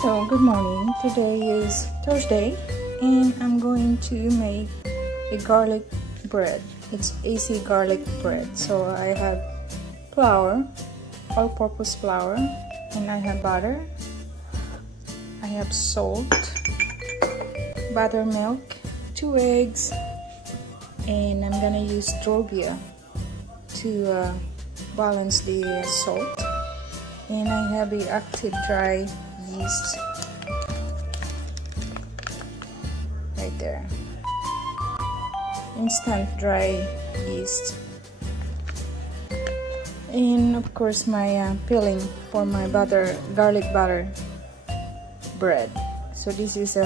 Hello, good morning. Today is Thursday and I'm going to make a garlic bread. It's AC garlic bread. So I have flour, all-purpose flour, and I have butter. I have salt, buttermilk, 2 eggs, and I'm gonna use truvia to balance the salt. And I have the active dry yeast right there, instant dry yeast, and of course my filling for my garlic butter bread. So this is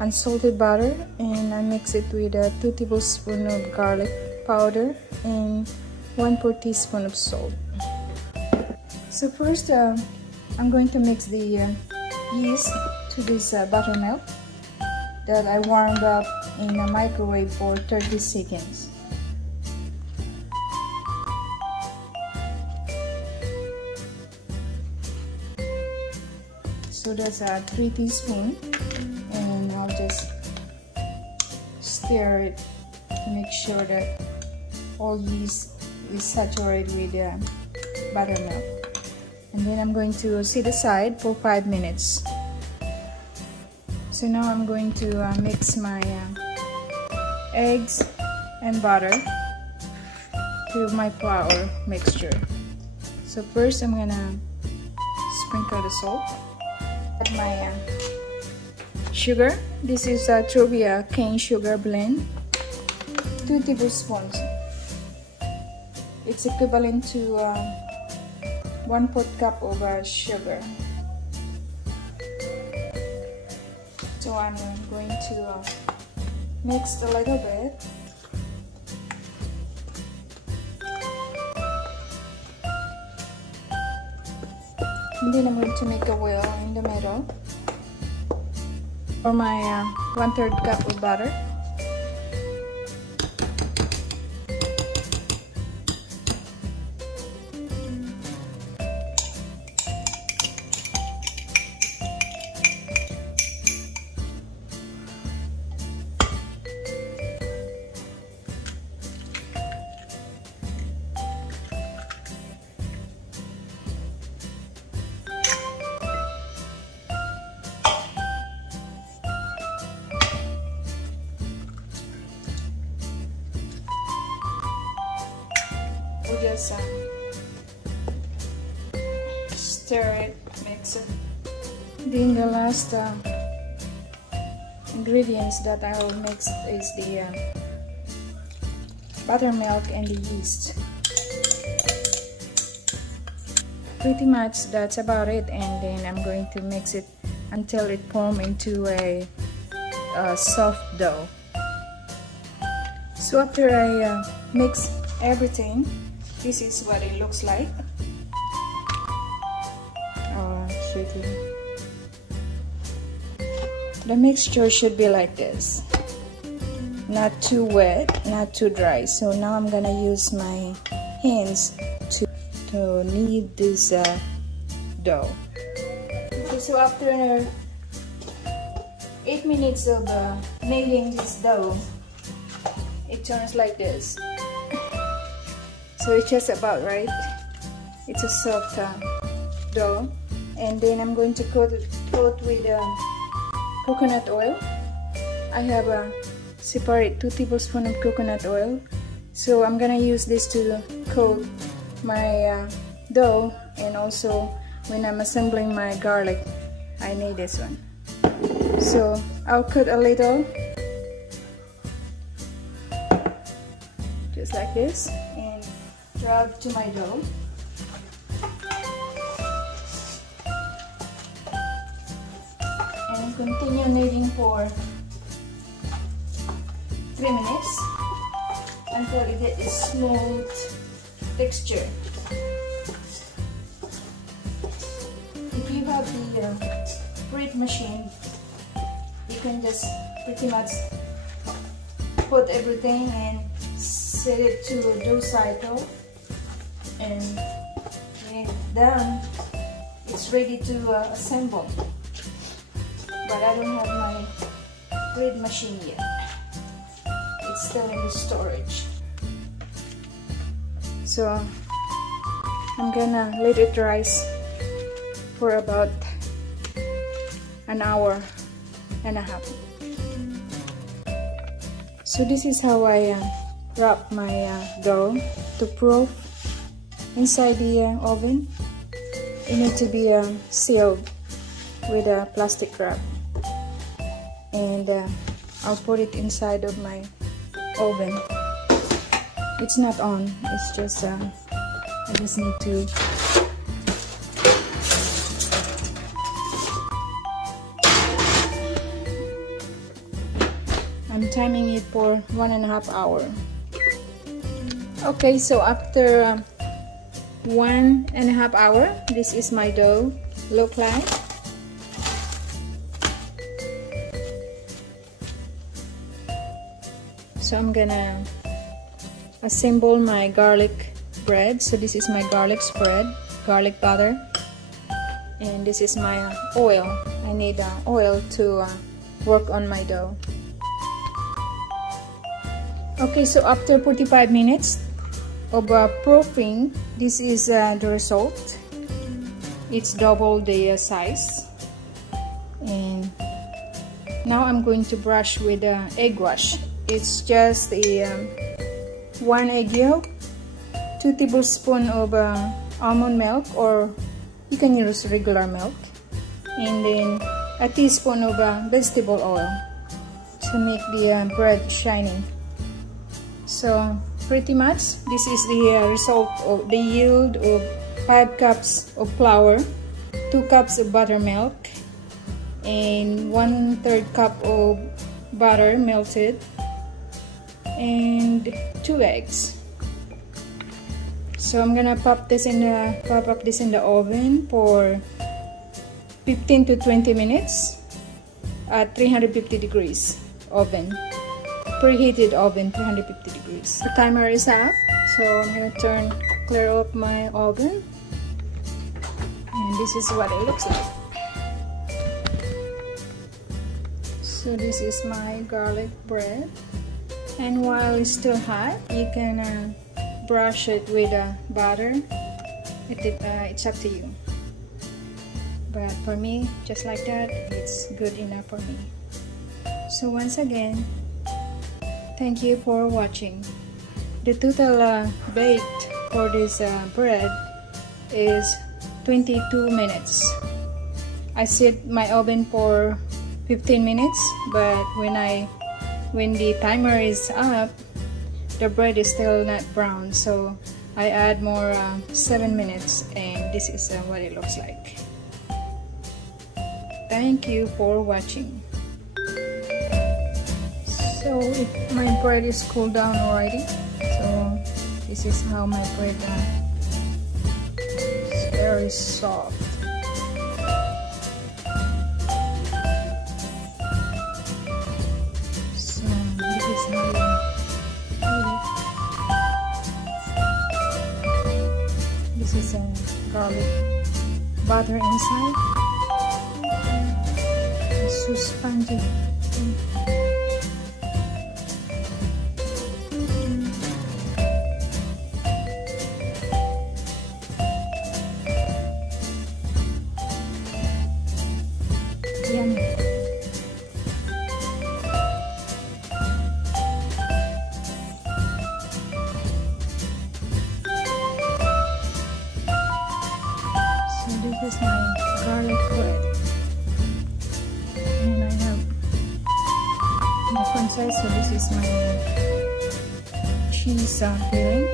unsalted butter, and I mix it with 2 tablespoons of garlic powder and 1/4 teaspoon of salt. So first I'm going to mix the yeast to this buttermilk that I warmed up in a microwave for 30 seconds. So that's 3 teaspoons, and I'll just stir it to make sure that all yeast is saturated with the buttermilk. And then I'm going to set aside for 5 minutes. So now I'm going to mix my eggs and butter to my flour mixture. So first I'm gonna sprinkle the salt. Add my sugar. This is truvia cane sugar blend, 2 tablespoons. It's equivalent to 1/4 cup of sugar. So I'm going to mix a little bit. And then I'm going to make a well in the middle for my 1/3 cup of butter. We just stir it, mix it. Then the last ingredients that I will mix is the buttermilk and the yeast. Pretty much that's about it, and then I'm going to mix it until it forms into a soft dough. So after I mix everything, this is what it looks like. The mixture should be like this, not too wet, not too dry. So now I'm gonna use my hands to knead this dough. Okay, so after 8 minutes of kneading this dough, it turns like this. So it's just about right. It's a soft dough, and then I'm going to coat with coconut oil. I have a separate 2 tablespoons of coconut oil. So I'm gonna use this to coat my dough, and also when I'm assembling my garlic, I need this one. So I'll cut a little, just like this, and rub to my dough. And continue kneading for 3 minutes until it gets a smooth texture. If you have the bread machine, you can just pretty much put everything and set it to dough cycle, and when it's done, it it's ready to assemble. But I don't have my bread machine yet. It's still in the storage. So I'm gonna let it rise for about an hour and a half. So this is how I wrap my dough to proof inside the oven. It needs to be sealed with a plastic wrap, and I'll put it inside of my oven. It's not on, it's just I just need to I'm timing it for 1.5 hours. Okay, so after 1.5 hours, this is my dough look like. So I'm gonna assemble my garlic bread. So this is my garlic spread, garlic butter, and this is my oil. I need oil to work on my dough. Okay, so after 45 minutes of proofing, this is the result. It's double the size. And now I'm going to brush with egg wash. It's just a 1 egg yolk, 2 tablespoons of almond milk, or you can use regular milk, and then a teaspoon of vegetable oil to make the bread shiny. So pretty much this is the result of the yield of 5 cups of flour, 2 cups of buttermilk, and 1/3 cup of butter melted, and 2 eggs. So I'm gonna pop up this in the oven for 15 to 20 minutes at 350 degrees oven. Preheated oven, 350 degrees. The timer is up, so I'm gonna clear up my oven, and this is what it looks like. So this is my garlic bread, and while it's still hot, you can brush it with butter. It's up to you, but for me, just like that, it's good enough for me. So once again, thank you for watching. The total baked for this bread is 22 minutes. I set my oven for 15 minutes, but when the timer is up, the bread is still not brown, so I add more 7 minutes, and this is what it looks like. Thank you for watching. So my bread is cooled down already, so this is how my bread is very soft. So this is how you eat it. This is a garlic butter inside. It's so spongy. Yummy. So this is my garlic bread, and I have different size. So this is my cheese filling.